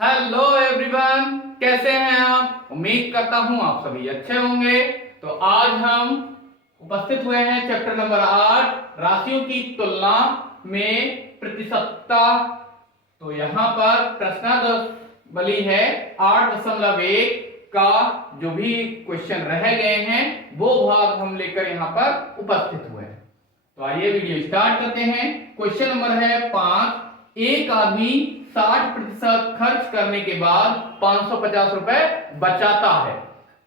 Hello everyone, कैसे हैं आप। उम्मीद करता हूं आप सभी अच्छे होंगे। तो आज हम उपस्थित हुए हैं चैप्टर नंबर 8 राशियों की तुलना में प्रतिशतता। तो यहाँ पर प्रश्नावली है 8.1 का जो भी क्वेश्चन रह गए हैं वो भाग हम लेकर यहाँ पर उपस्थित हुए हैं। तो आइए वीडियो स्टार्ट करते हैं। क्वेश्चन नंबर है 5। एक आदमी 60% खर्च करने के बाद 550 रुपए बचाता है,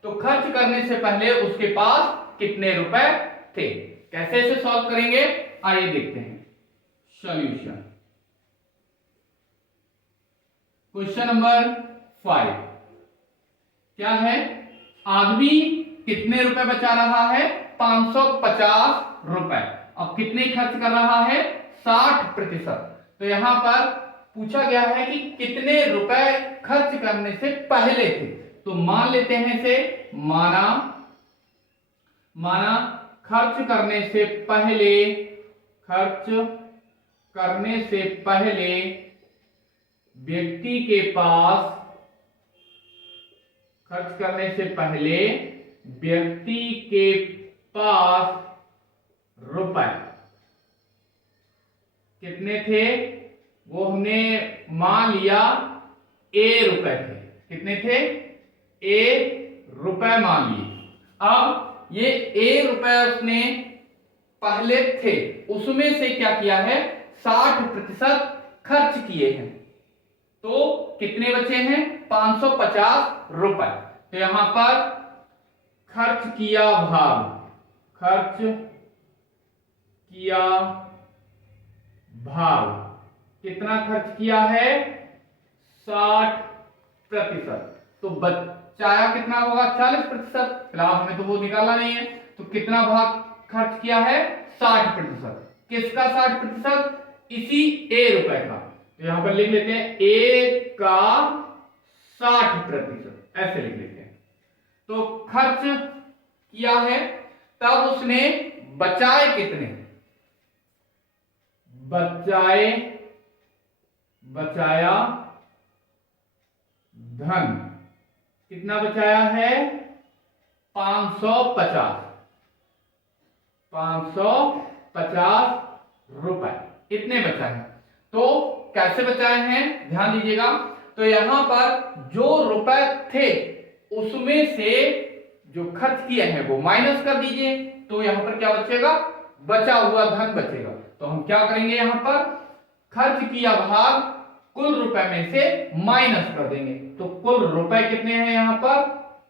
तो खर्च करने से पहले उसके पास कितने रुपए थे। कैसे इसे सॉल्व करेंगे, आइए देखते हैं सॉल्यूशन। क्वेश्चन नंबर 5 क्या है, आदमी कितने रुपए बचा रहा है, 550 रुपए। अब कितने खर्च कर रहा है, 60%। तो यहां पर पूछा गया है कि कितने रुपए खर्च करने से पहले थे। तो मान लेते हैं इसे, माना खर्च करने से पहले व्यक्ति के पास रुपए कितने थे, वो हमने मान लिया ए रुपए थे। कितने थे, ए रुपए मान लिए। अब ये ए रुपए उसने पहले थे, उसमें से क्या किया है, 60% खर्च किए हैं। तो कितने बचे हैं, 550 रुपए। तो यहां पर खर्च किया भाग कितना खर्च किया है, 60%। तो बचाया कितना होगा, 40%। फिलहाल हमें तो वो निकालना नहीं है। तो कितना भाग खर्च किया है, 60%। किसका 60%, इसी ए रुपए का। तो यहां पर लिख लेते हैं ए का 60%, ऐसे लिख लेते हैं। तो खर्च किया है, तब उसने बचाए कितने, बचाया धन कितना बचाया है, 550 रुपए इतने बचाए हैं। तो कैसे बचाए हैं, ध्यान दीजिएगा। तो यहां पर जो रुपए थे उसमें से जो खर्च किए हैं वो माइनस कर दीजिए। तो यहां पर क्या बचेगा, बचा हुआ धन बचेगा। तो हम क्या करेंगे, यहां पर खर्च किया भाग कुल रुपए में से माइनस कर देंगे। तो कुल रुपए कितने हैं, यहां पर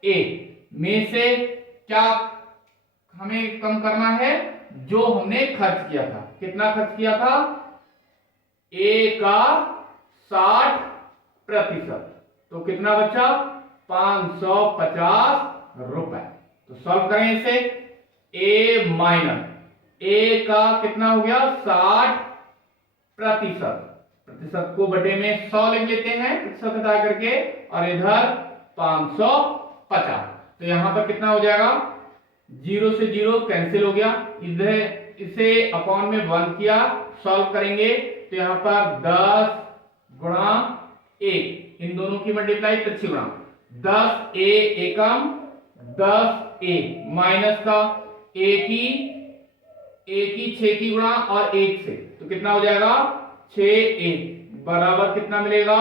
ए में से क्या हमें कम करना है, जो हमने खर्च किया था। कितना खर्च किया था, ए का 60%। तो कितना बचा, 550 रुपए। तो सॉल्व करें इसे, ए माइनस ए का कितना हो गया, 60%। प्रतिशत को बटे में 100 लिख लेते हैं, प्रतिशत हटा करके, और इधर 550। तो यहां पर कितना हो जाएगा, 0 से 0 कैंसिल हो गया। इधर इसे अपॉन में 1 किया, सॉल्व करेंगे तो यहां पर 10 गुणा 1, इन दोनों की मल्टीप्लाई तिरछी गुणा, 10 ए एकम 10 ए माइनस का ए की 6 की गुणा और 1 से, तो कितना हो जाएगा, 6a बराबर कितना मिलेगा,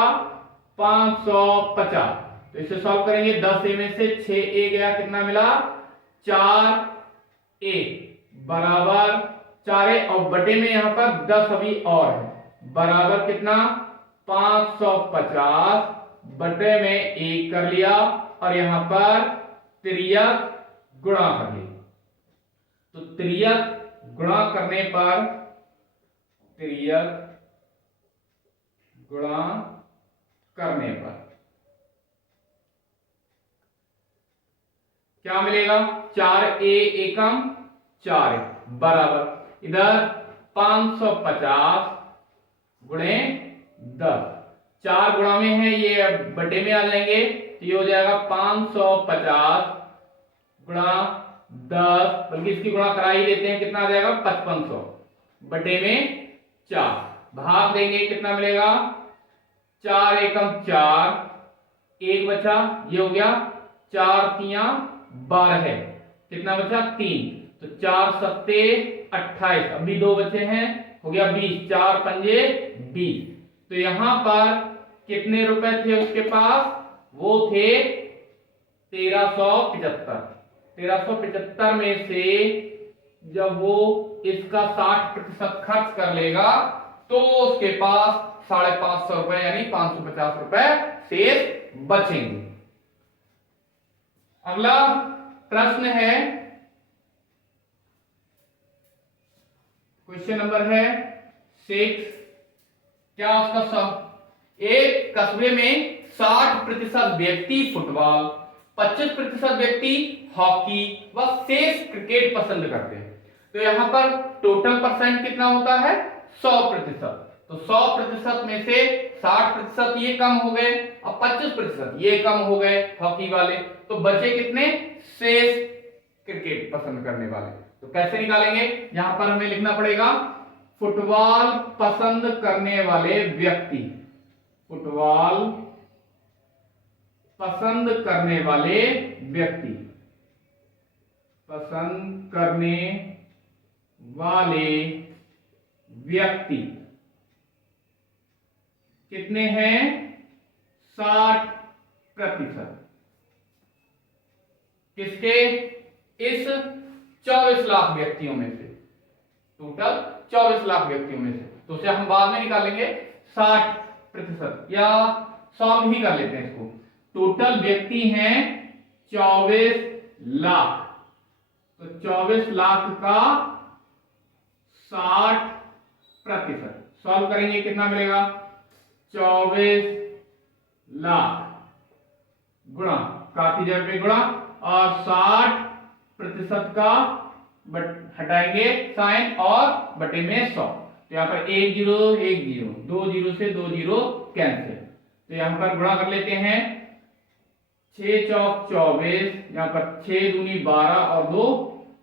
550। तो इसे सॉल्व करेंगे, 10a में से 6a गया, कितना मिला, 4a बराबर 4a, और बटे में यहां पर 10 अभी और है, बराबर कितना, 550 बटे में 1 कर लिया, और यहां पर तिर्यक गुणा कर लिया। तो तिर्यक गुणा करने पर, क्या मिलेगा, 4a एकम 4 बराबर इधर 550 गुणे 10, 4 गुणा में है, ये बटे में आ जाएंगे। तो ये हो जाएगा 550 गुणा 10, बल्कि इसकी गुणा करा ही देते हैं, कितना आ जाएगा, 5500 बटे में 4, भाग देंगे कितना मिलेगा, 4 एकम 4, एक बचा, ये हो गया 4 तिया 12, कितना बचा 3, तो 4 सत्ते 28, अभी 2 बचे हैं, हो गया 20, 4 पंजे 20। तो यहां पर कितने रुपए थे उसके पास, वो थे 1375। 1375 में से जब वो इसका 60% खर्च कर लेगा तो उसके पास 550 रुपए यानी 550 रुपए शेष बचेंगे। अगला प्रश्न है, क्वेश्चन नंबर है 6। क्या उसका सब, एक कस्बे में 60% व्यक्ति फुटबॉल, 25% व्यक्ति हॉकी व शेष क्रिकेट पसंद करते हैं। तो यहां पर टोटल परसेंट कितना होता है, 100%। तो 100% में से 60% ये कम हो गए, अब 25% ये कम हो गए हॉकी वाले, तो बचे कितने, शेष क्रिकेट पसंद करने वाले। तो कैसे निकालेंगे, यहां पर हमें लिखना पड़ेगा फुटबॉल पसंद करने वाले व्यक्ति, फुटबॉल पसंद करने वाले व्यक्ति, पसंद करने वाले व्यक्ति कितने हैं, 60%। किसके, इस 24 लाख व्यक्तियों में से, टोटल 24 लाख व्यक्तियों में से। तो उसे हम बाद में निकालेंगे 60% या सॉल्व ही कर लेते हैं इसको। टोटल व्यक्ति हैं 24 लाख, तो 24 लाख का 60%, सॉल्व करेंगे कितना मिलेगा, 24 लाख गुणा का की जगह पे गुणा और 60% का हटाएंगे साइन और बटे में 100। तो यहां पर 1 0 1 0, 2 0 से 2 0 कैंसिल। तो यहां पर गुणा कर लेते हैं, 6 चौक 24, यहां पर 6 दूनी 12 और 2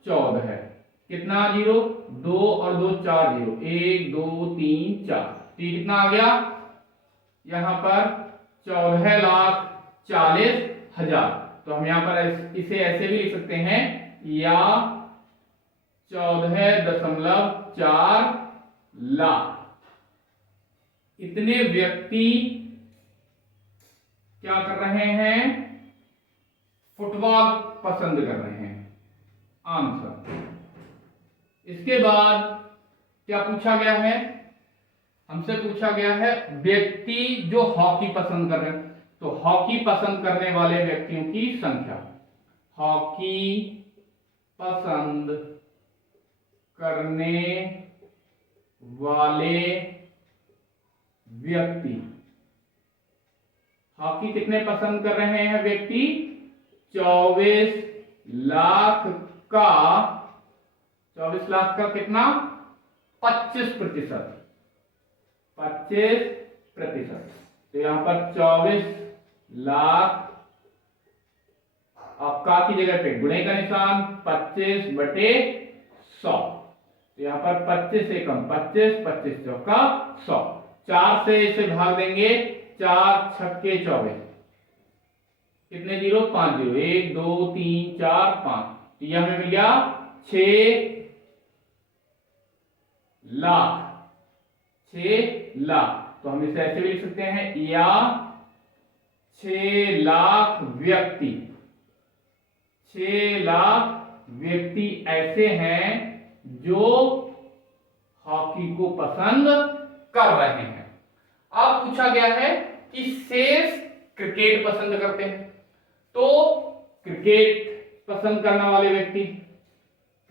14 है, कितना 0, 2 और 2 4 0, 1 2 3 4, तो ये कितना आ गया, यहां पर 14,40,000। तो हम यहां पर इसे ऐसे भी लिख सकते हैं, या 14.4 लाख इतने व्यक्ति क्या कर रहे हैं, फुटबॉल पसंद कर रहे हैं, आंसर। इसके बाद क्या पूछा गया है, हमसे पूछा गया है व्यक्ति जो हॉकी पसंद कर रहे हैं। तो हॉकी पसंद करने वाले व्यक्तियों की संख्या, हॉकी पसंद करने वाले व्यक्ति, हॉकी कितने पसंद कर रहे हैं व्यक्ति, 24 लाख का, 24 लाख का कितना, 25%, 25%। तो यहां पर 24 लाख, अब का की जगह पे गुणे का निशान, 25 बटे 100। तो यहां पर 25 से कम 25, 25 चौका 100, 4 से इसे भाग देंगे, 4 छक्के 24, कितने 0, 5 0, 1 2 3 4 5, तो यह हमें मिल गया 6 लाख, 6 लाख। तो हम इसे ऐसे भी लिख सकते हैं, या 6 लाख व्यक्ति, 6 लाख व्यक्ति ऐसे हैं जो हॉकी को पसंद कर रहे हैं। अब पूछा गया है कि शेष क्रिकेट पसंद करते हैं। तो क्रिकेट पसंद करने वाले व्यक्ति,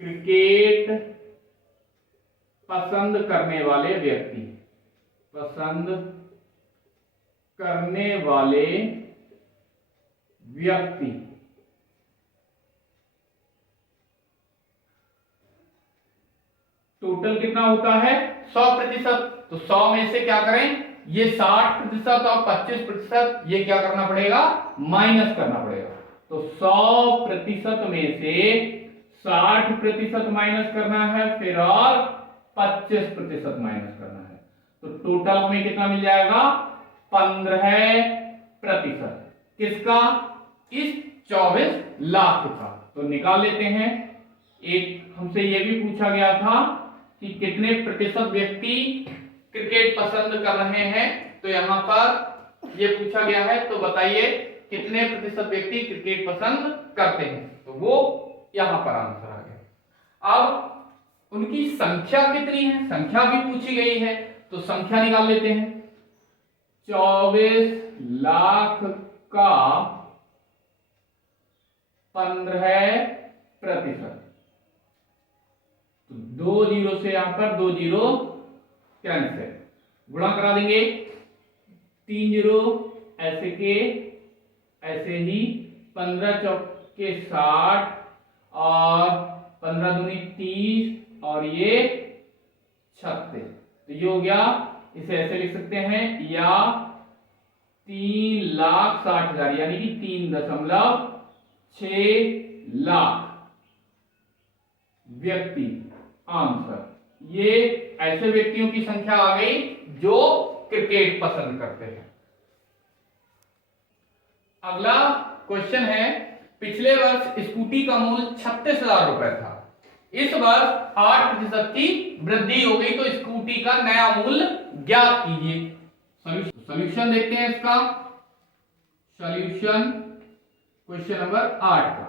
क्रिकेट पसंद करने वाले व्यक्ति, पसंद करने वाले व्यक्ति टोटल कितना होता है, 100%। तो 100 में से क्या करें, ये 60% और 25% ये क्या करना पड़ेगा, माइनस करना पड़ेगा। तो 100% में से 60% माइनस करना है, फिर और 25% माइनस करना है। तो टोटल हमें कितना मिल जाएगा, 15%। किसका? इस 24 लाख का। तो निकाल लेते हैं। एक हमसे यह भी पूछा गया था कि कितने प्रतिशत व्यक्ति क्रिकेट पसंद कर रहे हैं, तो यहां पर यह पूछा गया है। तो बताइए कितने प्रतिशत व्यक्ति क्रिकेट पसंद करते हैं, तो वो यहां पर आंसर आ गया। अब उनकी संख्या कितनी है, संख्या भी पूछी गई है, तो संख्या निकाल लेते हैं। 24 लाख का 15%, तो 2 जीरो से यहां पर 2 जीरो कैंसिल, गुणा करा देंगे। 3 जीरो ऐसे के ऐसे ही, 15 चौके 60 और 15 दूनी 30 और ये 36। तो ये हो गया, इसे ऐसे लिख सकते हैं, या 3,60,000 यानी कि 3.6 लाख व्यक्ति आंसर। ये ऐसे व्यक्तियों की संख्या आ गई जो क्रिकेट पसंद करते हैं। अगला क्वेश्चन है, पिछले वर्ष स्कूटी का मूल्य 36,000 रुपए था, इस वर्ष 8% की वृद्धि हो गई, तो स्कूटी का नया मूल्य ज्ञात कीजिए। सॉल्यूशन देखते हैं इसका। सॉल्यूशन क्वेश्चन नंबर 8 का।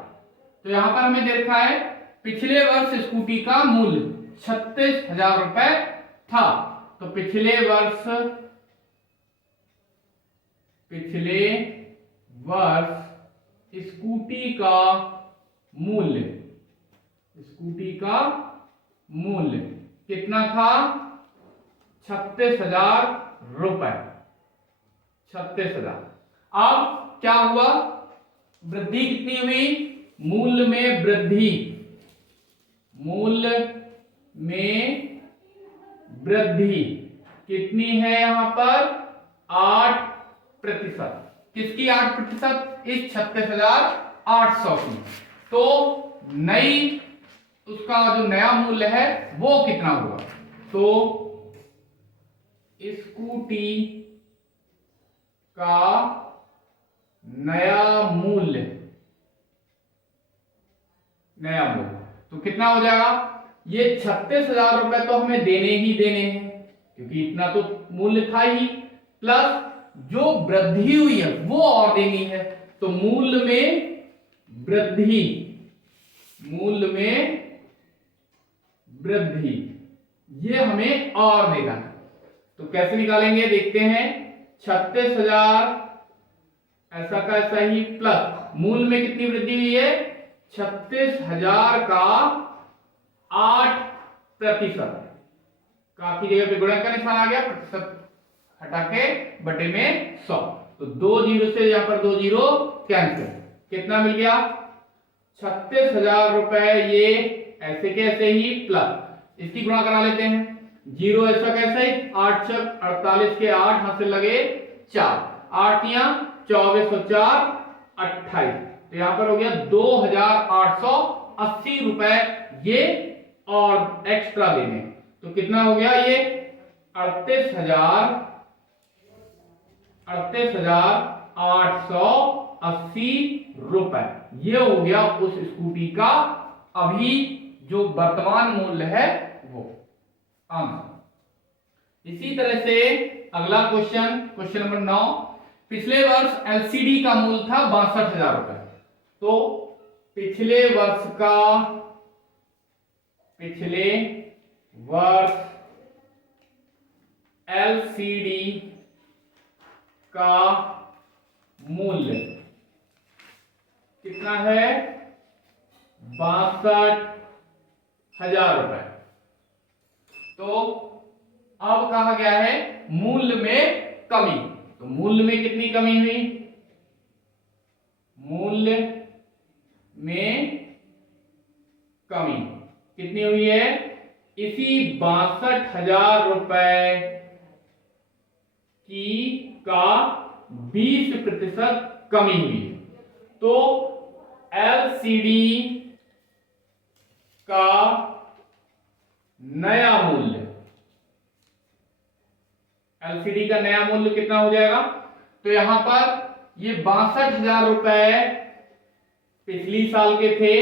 तो यहां पर हमें देखा है पिछले वर्ष स्कूटी का मूल्य 36,000 रुपए था, तो पिछले वर्ष स्कूटी का मूल्य कितना था? 36,000 रुपए। 36,000। अब क्या हुआ? वृद्धि कितनी हुई? मूल्य में वृद्धि, कितनी है यहां पर? 8%। किसकी 8%? इस 36,800 की। तो नई उसका जो नया मूल्य है वो कितना होगा? तो स्कूटी का नया मूल्य तो कितना हो जाएगा? ये 36,000 रुपए तो हमें देने ही देने हैं, क्योंकि इतना तो मूल्य था ही, प्लस जो वृद्धि हुई है वो और देनी है। तो मूल्य में वृद्धि ये हमें और देना है। तो कैसे निकालेंगे देखते हैं। 36,000 ऐसा का ऐसा ही, प्लस मूल्य में कितनी वृद्धि हुई है? 36,000 का 8%। काफी जगह पे गुणा का निशान आ गया, प्रतिशत हटा के बटे में 100। तो 2 जीरो से यहां पर 2 जीरो कैंसिल, कितना मिल गया? 36,000 रुपए ये ऐसे के ऐसे ही, प्लस इसकी गुणा करा लेते हैं। जीरो ऐसा कैसे ही, 8 छक 48 के 8 हाथ से लगे 4, 8 या 24 और 4 28। तो यहां पर हो गया 2,880 रुपए ये और एक्स्ट्रा देने। तो कितना हो गया ये? 38,880 रुपए। ये हो गया उस स्कूटी का अभी जो वर्तमान मूल्य है वो आंसर। इसी तरह से अगला क्वेश्चन नंबर 9। पिछले वर्ष एलसीडी का मूल्य था 62,000 रुपए। तो पिछले वर्ष एलसीडी का मूल्य कितना है? 62,000 रुपए। तो अब कहा गया है मूल्य में कमी। तो मूल्य में कितनी कमी हुई? मूल्य में कमी कितनी हुई है? इसी 62,000 रुपए की का 20% कमी हुई। तो एलसीडी का नया मूल्य एलसीडी का नया मूल्य कितना हो जाएगा? तो यहां पर ये 62,000 रुपए पिछली साल के थे,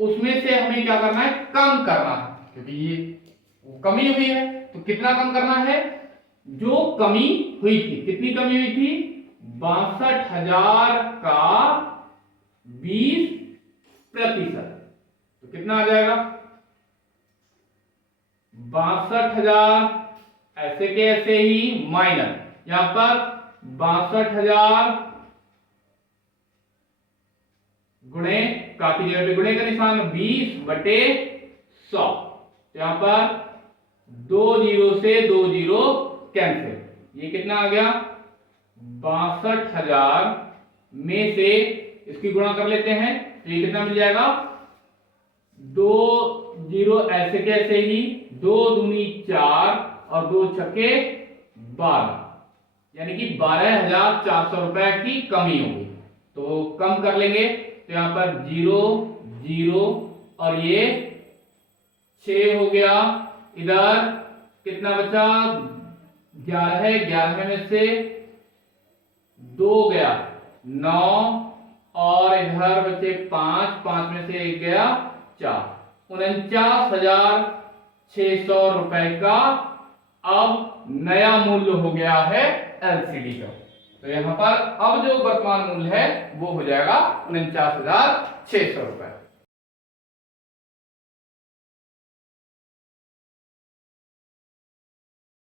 उसमें से हमें क्या करना है? कम करना है, क्योंकि ये कमी हुई है। तो कितना कम करना है? जो कमी हुई थी, कितनी कमी हुई थी? 62,000 का 20%। तो कितना आ जाएगा? 62,000 ऐसे के ऐसे ही माइनस यहां पर 62,000 गुणे का की जगह पे गुणे का निशान 20/100। यहां पर 2 जीरो से 2 जीरो कैंसिल। ये कितना आ गया? 62,000 में से इसकी गुणा कर लेते हैं, तो ये कितना मिल जाएगा? 2 जीरो ऐसे कैसे ही, 2 दूनी 4 और 2 छक्के 12, यानी कि 12,400 रुपए की कमी होगी। तो कम कर लेंगे, तो यहां पर 0 0 और ये 6 हो गया। इधर कितना बचा? 11 है, 11 में से 2 गया 9 और इधर बचे 5, 5 में से 1 गया 4, 49,600 रुपए का अब नया मूल्य हो गया है एलसीडी का। तो यहां पर अब जो वर्तमान मूल्य है वो हो जाएगा 49,600 रुपए।